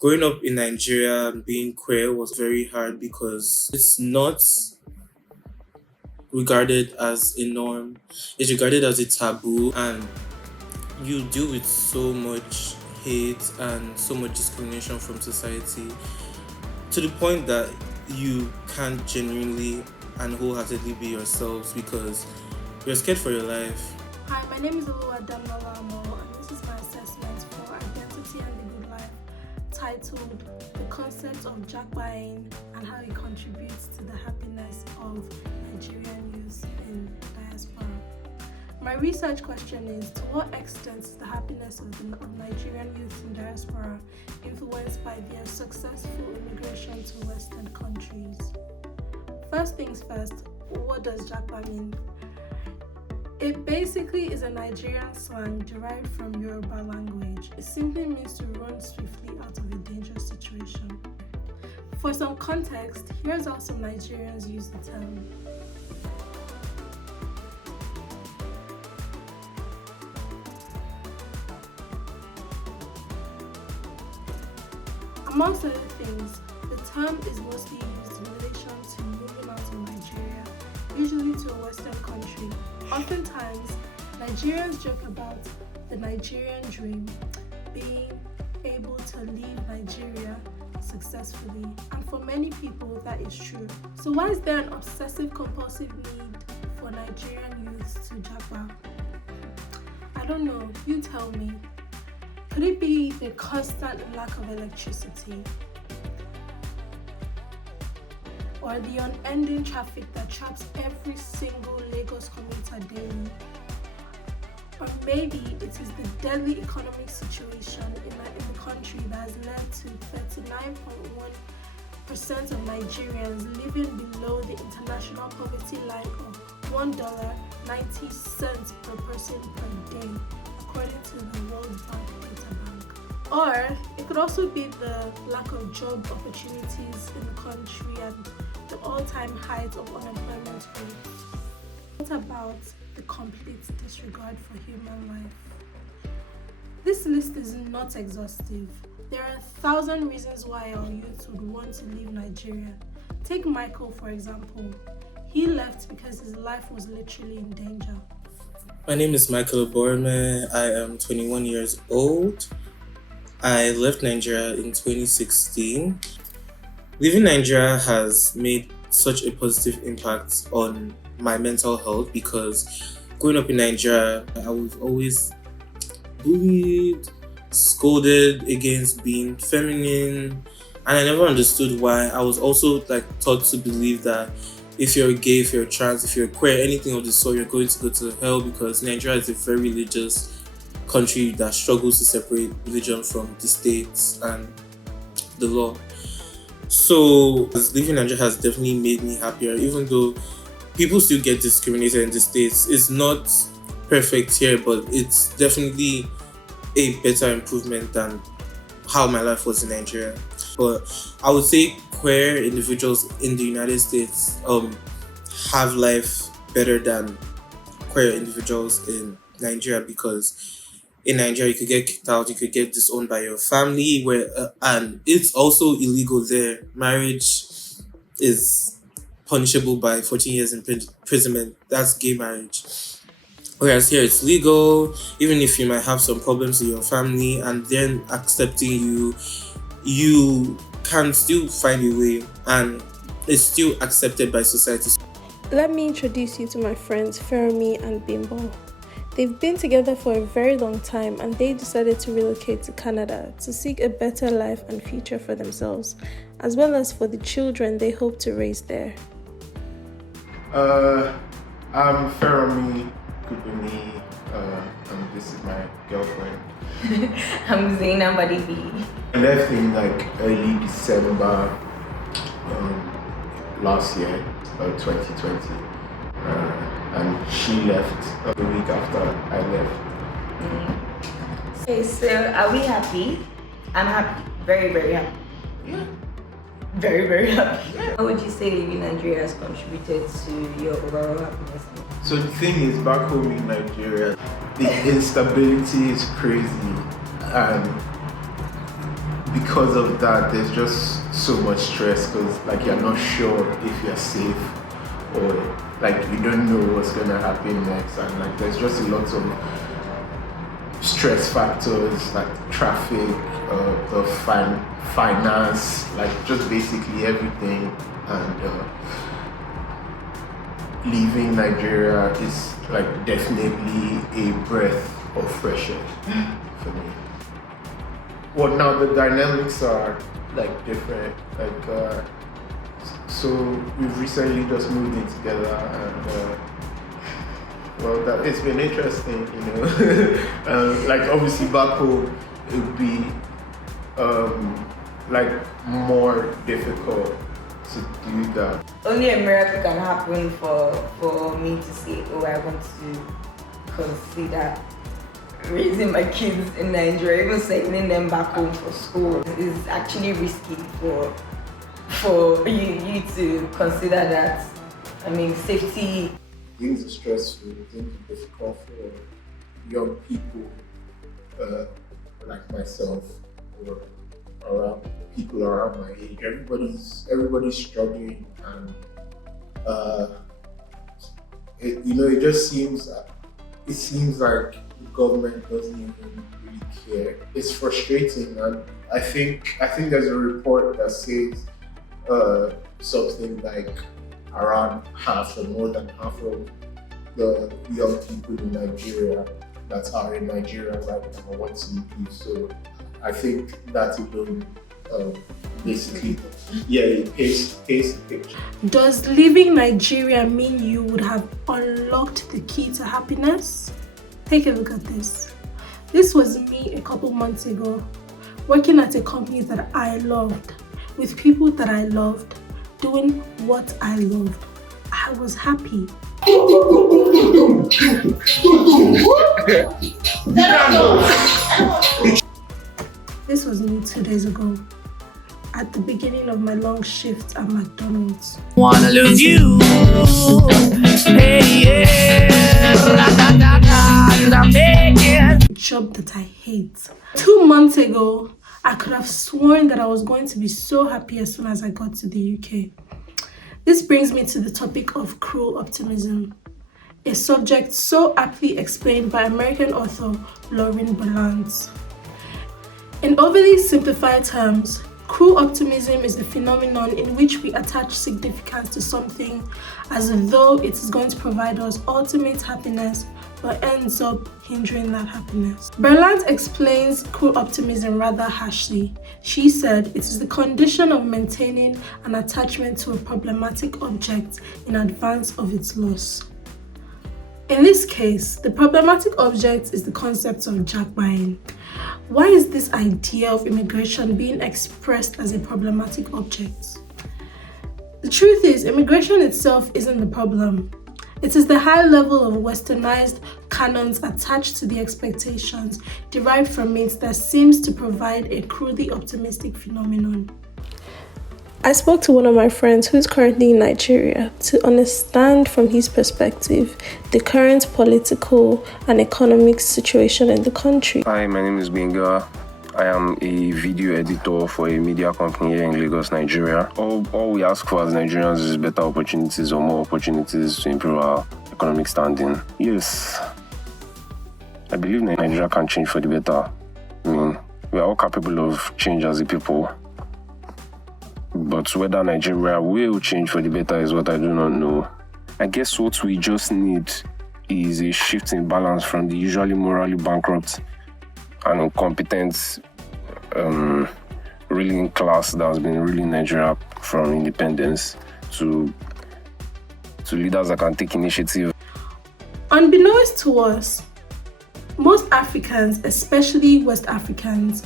Growing up in Nigeria and being queer was very hard because it's not regarded as a norm, it's regarded as a taboo, and you deal with so much hate and so much discrimination from society to the point that you can't genuinely and wholeheartedly be yourselves because you're scared for your life. Hi, my name is Oluwadamilamo, and this is my assessment for Identity and the Good Life, titled The Concept of Japa-ing and How It Contributes to the Happiness of Nigerian Youth in Diaspora. My research question is, to what extent is the happiness of Nigerian youth in diaspora influenced by their successful immigration to Western countries? First things first, what does Japa mean? It basically is a Nigerian slang derived from Yoruba language. It simply means to run swiftly out of a dangerous situation. For some context, here's how some Nigerians use the term. Amongst other things, the term is mostly used in relation to moving out of Nigeria, usually to a Western country. Oftentimes, Nigerians joke about the Nigerian dream, being able to leave Nigeria successfully, and for many people that is true. So why is there an obsessive-compulsive need for Nigerian youths to Japa? I don't know, you tell me. Could it be the constant lack of electricity? Or the unending traffic that traps every single Lagos commuter daily? Or maybe it is the deadly economic situation in the country that has led to 39.1% of Nigerians living below the international poverty line of $1.90 per person per day, according to the World Bank Data Bank. Or it could also be the lack of job opportunities in the country and the all-time height of unemployment rate. What about the complete disregard for human life? This list is not exhaustive. There are 1,000 reasons why our youth would want to leave Nigeria. Take Michael, for example. He left because his life was literally in danger. My name is Michael Oborme. I am 21 years old. I left Nigeria in 2016. Leaving Nigeria has made such a positive impact on my mental health because growing up in Nigeria, I was always bullied, scolded against being feminine, and I never understood why. I was also taught to believe that if you're gay, if you're trans, if you're queer, anything of the sort, you're going to go to hell because Nigeria is a very religious country that struggles to separate religion from the states and the law. So living in Nigeria has definitely made me happier, even though people still get discriminated in the states. It's not perfect here, but it's definitely a better improvement than how my life was in Nigeria. But I would say queer individuals in the United States have life better than queer individuals in Nigeria because in Nigeria you could get kicked out, you could get disowned by your family, and it's also illegal there. Marriage is punishable by 14 years imprisonment. That's gay marriage. Whereas here it's legal, even if you might have some problems with your family and then accepting you can still find a way and it's still accepted by society. Let me introduce you to my friends Fermi and Bimbo. They've been together for a very long time and they decided to relocate to Canada to seek a better life and future for themselves, as well as for the children they hope to raise there. I'm Fermi Kubuni, and this is my girlfriend. I'm Zainab Badibi. I left in early December last year, 2020, and she left a week after I left. Okay, so are we happy? I'm happy, very, very happy. Yeah. Very, very happy. Yeah. How would you say living in Nigeria has contributed to your overall happiness? So the thing is, back home in Nigeria, the instability is crazy, and because of that, there's just so much stress because like you're not sure if you're safe or like you don't know what's gonna happen next, and like there's just a lot of stress factors like traffic, the finance, like just basically everything. And leaving Nigeria is like definitely a breath of fresh air for me. Well, now the dynamics are like different. Like, so we've recently just moved in together, and well, it's been interesting, you know. Like obviously back home, it would be like more difficult to do that. Only a miracle can happen for me to say, oh, I want to consider raising my kids in Nigeria, even sending them back home for school is actually risky for you to consider that. I mean, safety. Things are stressful, things are difficult for young people like myself or around people around my age. Everybody's struggling, and it just seems like the government doesn't even really care. It's frustrating, and I think there's a report that says something like around half or more than half of the young people in Nigeria that are in Nigeria right now want to leave. So I think that alone basically, it paints the picture. Does leaving Nigeria mean you would have unlocked the key to happiness? Take a look at this. This was me a couple months ago, working at a company that I loved, with people that I loved, doing what I loved. I was happy. This was me 2 days ago, at the beginning of my long shift at McDonald's. Wanna lose you, hey yeah, I'm begging. Job that I hate. 2 months ago, I could have sworn that I was going to be so happy as soon as I got to the UK. This brings me to the topic of cruel optimism, a subject so aptly explained by American author Lauren Boland. In overly simplified terms, cruel optimism is the phenomenon in which we attach significance to something as though it is going to provide us ultimate happiness, but ends up hindering that happiness. Berlant explains cruel optimism rather harshly. She said it is the condition of maintaining an attachment to a problematic object in advance of its loss. In this case, the problematic object is the concept of Japa-ing. Why is this idea of immigration being expressed as a problematic object? The truth is, immigration itself isn't the problem. It is the high level of westernized canons attached to the expectations derived from it that seems to provide a crudely optimistic phenomenon. I spoke to one of my friends who is currently in Nigeria to understand from his perspective the current political and economic situation in the country. Hi, my name is Benga. I am a video editor for a media company here in Lagos, Nigeria. All we ask for as Nigerians is better opportunities or more opportunities to improve our economic standing. Yes, I believe Nigeria can change for the better. I mean, we are all capable of change as a people. But whether Nigeria will change for the better is what I do not know. I guess what we just need is a shift in balance from the usually morally bankrupt and incompetent ruling class that has been ruling Nigeria from independence to leaders that can take initiative. Unbeknownst to us, most Africans, especially West Africans,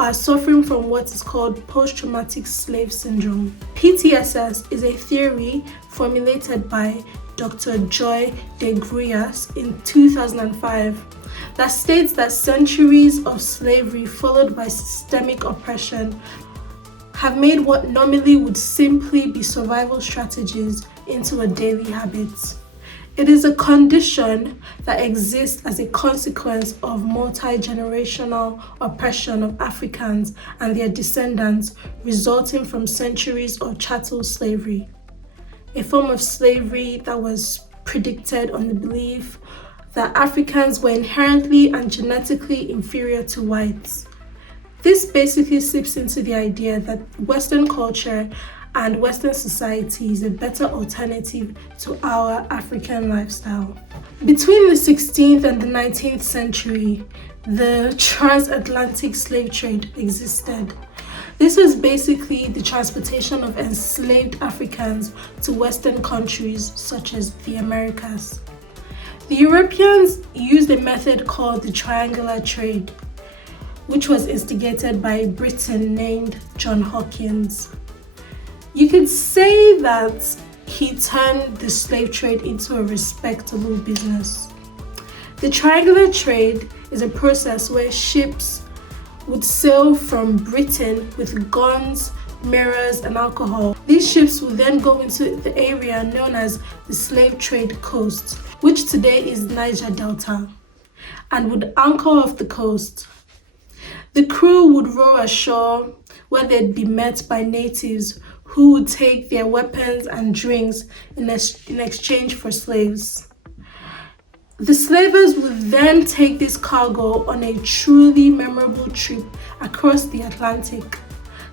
are suffering from what is called post-traumatic slave syndrome. PTSS is a theory formulated by Dr. Joy De Gruyas in 2005 that states that centuries of slavery followed by systemic oppression have made what normally would simply be survival strategies into a daily habit. It is a condition that exists as a consequence of multi-generational oppression of Africans and their descendants resulting from centuries of chattel slavery, a form of slavery that was predicted on the belief that Africans were inherently and genetically inferior to whites. This basically slips into the idea that Western culture and Western society is a better alternative to our African lifestyle. Between the 16th and the 19th century, the transatlantic slave trade existed. This was basically the transportation of enslaved Africans to Western countries such as the Americas. The Europeans used a method called the triangular trade, which was instigated by a Briton named John Hawkins. You could say that he turned the slave trade into a respectable business. The triangular trade is a process where ships would sail from Britain with guns, mirrors, and alcohol. These ships would then go into the area known as the slave trade coast, which today is Niger Delta, and would anchor off the coast. The crew would row ashore where they'd be met by natives who would take their weapons and drinks in exchange for slaves. The slavers would then take this cargo on a truly memorable trip across the Atlantic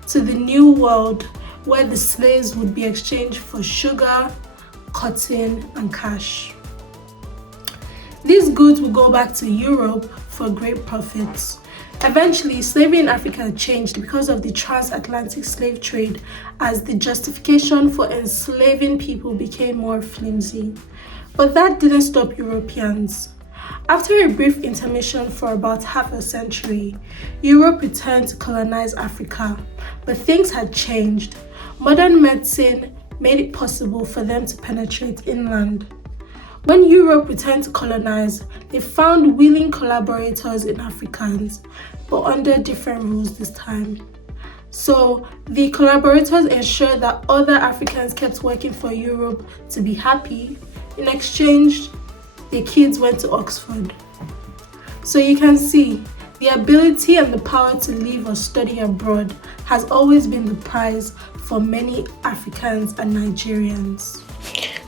to the New World, where the slaves would be exchanged for sugar, cotton, and cash. These goods would go back to Europe for great profits. Eventually, slavery in Africa changed because of the transatlantic slave trade, as the justification for enslaving people became more flimsy. But that didn't stop Europeans. After a brief intermission for about half a century, Europe returned to colonize Africa, but things had changed. Modern medicine made it possible for them to penetrate inland. When Europe returned to colonize, they found willing collaborators in Africans, but under different rules this time. So the collaborators ensured that other Africans kept working for Europe to be happy. In exchange, their kids went to Oxford. So you can see, the ability and the power to live or study abroad has always been the prize for many Africans and Nigerians.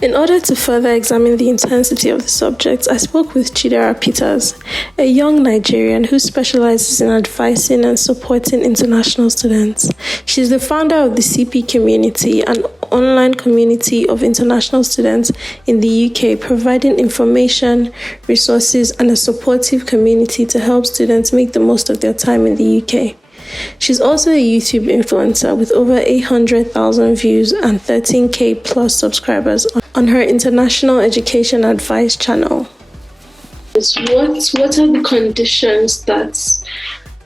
In order to further examine the intensity of the subject, I spoke with Chidera Peters, a young Nigerian who specializes in advising and supporting international students. She's the founder of the CP Community, an online community of international students in the UK, providing information, resources, and a supportive community to help students make the most of their time in the UK. She's also a YouTube influencer with over 800,000 views and 13k plus subscribers on her international education advice channel. What are the conditions that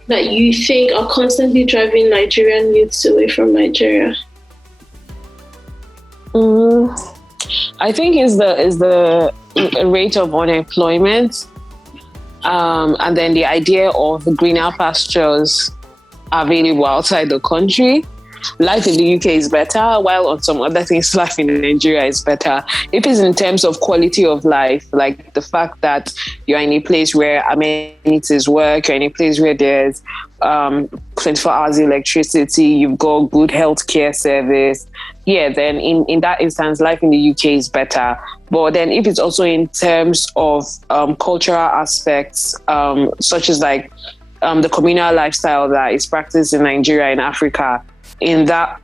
you think are constantly driving Nigerian youths away from Nigeria? I think is the rate of unemployment, and then the idea of greener pastures available outside the country. Life in the UK is better, while on some other things, life in Nigeria is better. If it's in terms of quality of life, like the fact that you're in a place where amenities work, you're in a place where there's 24 hours electricity, you've got good healthcare service, then in that instance, life in the UK is better. But then if it's also in terms of cultural aspects, such as like the communal lifestyle that is practiced in Nigeria and Africa, in that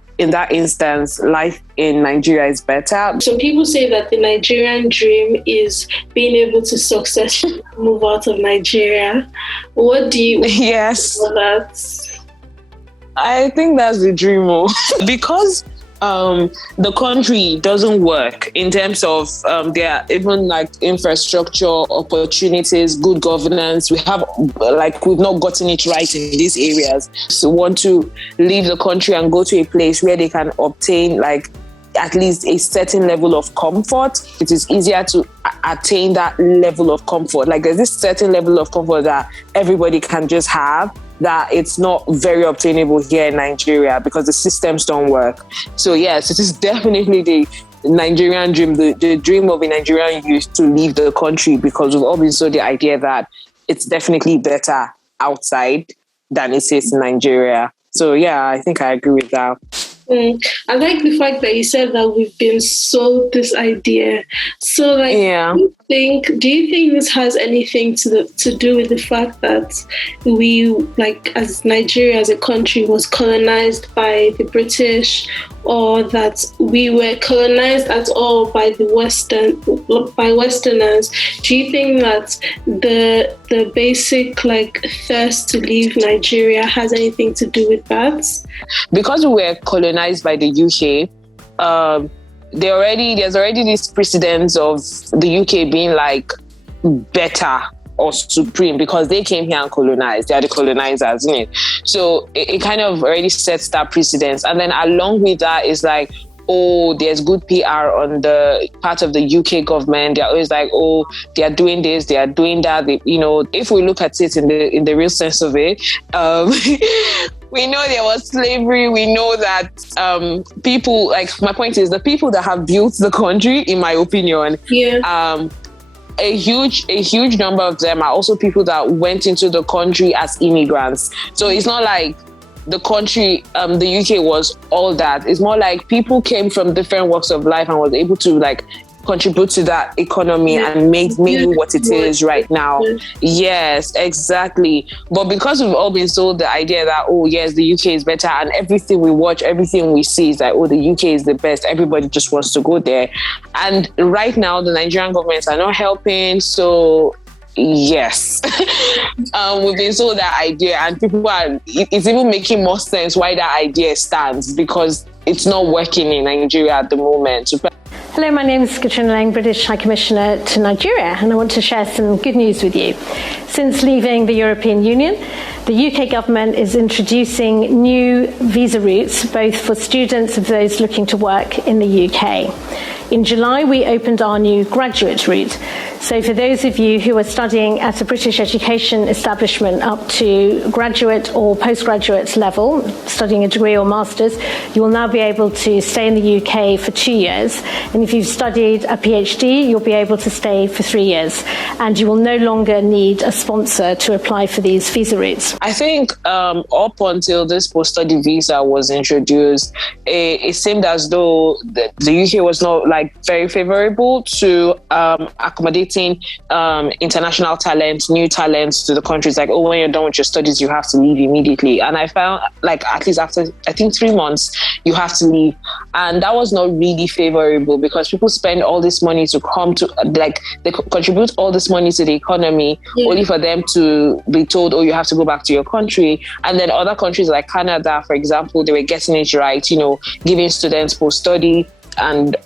instance, life in Nigeria is better. So people say that the Nigerian dream is being able to successfully move out of Nigeria. What do you yes think about that? I think that's the dream, because the country doesn't work in terms of their even like infrastructure, opportunities, good governance. We've not gotten it right in these areas. So want to leave the country and go to a place where they can obtain like at least a certain level of comfort. It is easier to attain that level of comfort. Like there's this certain level of comfort that everybody can just have, that it's not very obtainable here in Nigeria because the systems don't work. So yes, it is definitely Nigerian dream, the dream of a Nigerian youth to leave the country, because we've all been sold the idea that it's definitely better outside than it is in Nigeria. So yeah, I think I agree with that. I like the fact that you said that we've been sold this idea. So, like, Yeah. do you think this has anything to do with the fact that we, like, as Nigeria as a country, was colonized by the British, or that we were colonized at all by Westerners? Do you think that the basic, like, thirst to leave Nigeria has anything to do with that? Because we were colonized by the UK, there's already this precedence of the UK being like better or supreme because they came here and colonized. They are the colonizers, isn't it? So it kind of already sets that precedence. And then along with that is like, oh, there's good PR on the part of the UK government. They're always like, oh, they are doing this, they are doing that. If we look at it in the real sense of it, we know there was slavery. We know that people, like, my point is, the people that have built the country, in my opinion, a huge number of them are also people that went into the country as immigrants. So it's not like the country, the UK was all that. It's more like people came from different walks of life and was able to, like, contribute to that economy and make it what it is right now. Yes, exactly. But because we've all been sold the idea that, oh yes, the UK is better, and everything we watch, everything we see is like, oh, the UK is the best, everybody just wants to go there. And right now the Nigerian governments are not helping, so yes. We've been sold that idea, and it's even making more sense why that idea stands, because it's not working in Nigeria at the moment. Hello, my name is Katrina Lang, British High Commissioner to Nigeria, and I want to share some good news with you. Since leaving the European Union, the UK government is introducing new visa routes, both for students and those looking to work in the UK. In July, we opened our new graduate route. So for those of you who are studying at a British education establishment up to graduate or postgraduate level, studying a degree or master's, you will now be able to stay in the UK for 2 years. And if you've studied a PhD, you'll be able to stay for 3 years. And you will no longer need a sponsor to apply for these visa routes. I think up until this post-study visa was introduced, it seemed as though the UK was not very favorable to accommodating international talent, new talents to the country. It's like, oh, when you're done with your studies, you have to leave immediately. And I found, at least after, I think, 3 months, you have to leave. And that was not really favorable, because people spend all this money to come to, they contribute all this money to the economy, only for them to be told, oh, you have to go back to your country. And then other countries like Canada, for example, they were getting it right, giving students post-study and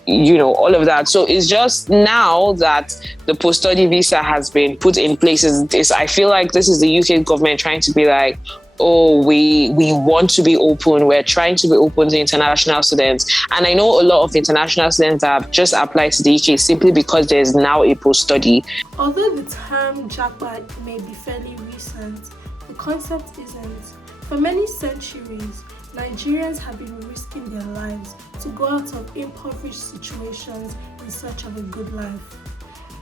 all of that. So it's just now that the post-study visa has been put in place, I feel like this is the UK government trying to be like, oh, we want to be open. We're trying to be open to international students. And I know a lot of international students have just applied to the UK simply because there's now a post-study. Although the term Japa may be fairly recent, the concept isn't. For many centuries, Nigerians have been risking their lives to go out of impoverished situations in search of a good life.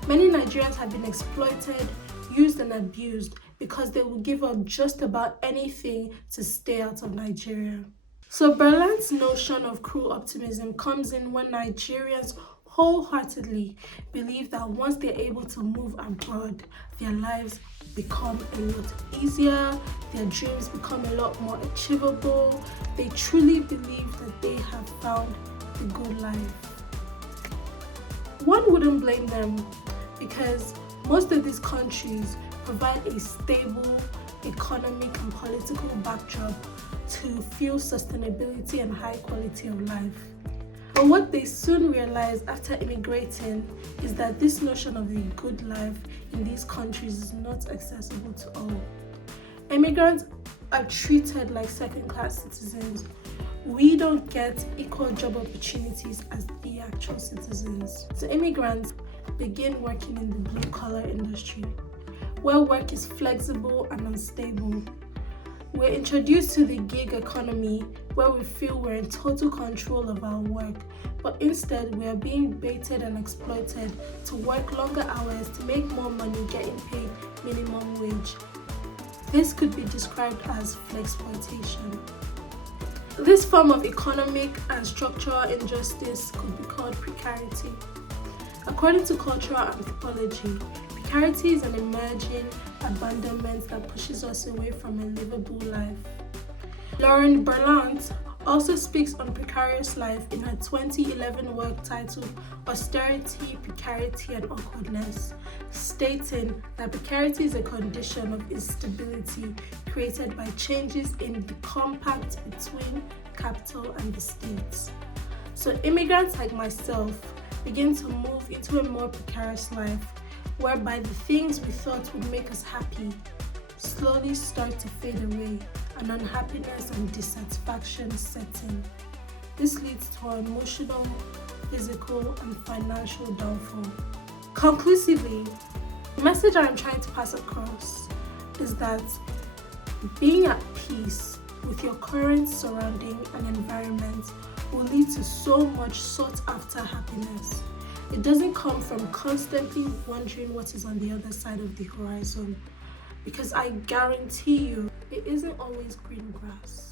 Many Nigerians have been exploited, used and abused because they will give up just about anything to stay out of Nigeria. So Berlin's notion of cruel optimism comes in when Nigerians wholeheartedly believe that once they're able to move abroad, their lives become a lot easier, their dreams become a lot more achievable. They truly believe that they have found the good life. One wouldn't blame them, because most of these countries provide a stable economic and political backdrop to fuel sustainability and high quality of life. But what they soon realize after immigrating is that this notion of the good life in these countries is not accessible to all. Immigrants are treated like second-class citizens. We don't get equal job opportunities as the actual citizens. So immigrants begin working in the blue-collar industry, where work is flexible and unstable. We're introduced to the gig economy, where we feel we're in total control of our work, but instead we are being baited and exploited to work longer hours to make more money getting paid minimum wage. This could be described as flexploitation. This form of economic and structural injustice could be called precarity. According to cultural anthropology, precarity is an emerging abandonment that pushes us away from a livable life. Lauren Berlant also speaks on precarious life in her 2011 work titled Austerity, Precarity and Awkwardness, stating that precarity is a condition of instability created by changes in the compact between capital and the state. So immigrants like myself begin to move into a more precarious life, whereby the things we thought would make us happy slowly start to fade away and unhappiness and dissatisfaction set in. This leads to our emotional, physical, and financial downfall. Conclusively, the message I'm trying to pass across is that being at peace with your current surrounding and environment will lead to so much sought after happiness. It doesn't come from constantly wondering what is on the other side of the horizon, because I guarantee you, it isn't always green grass.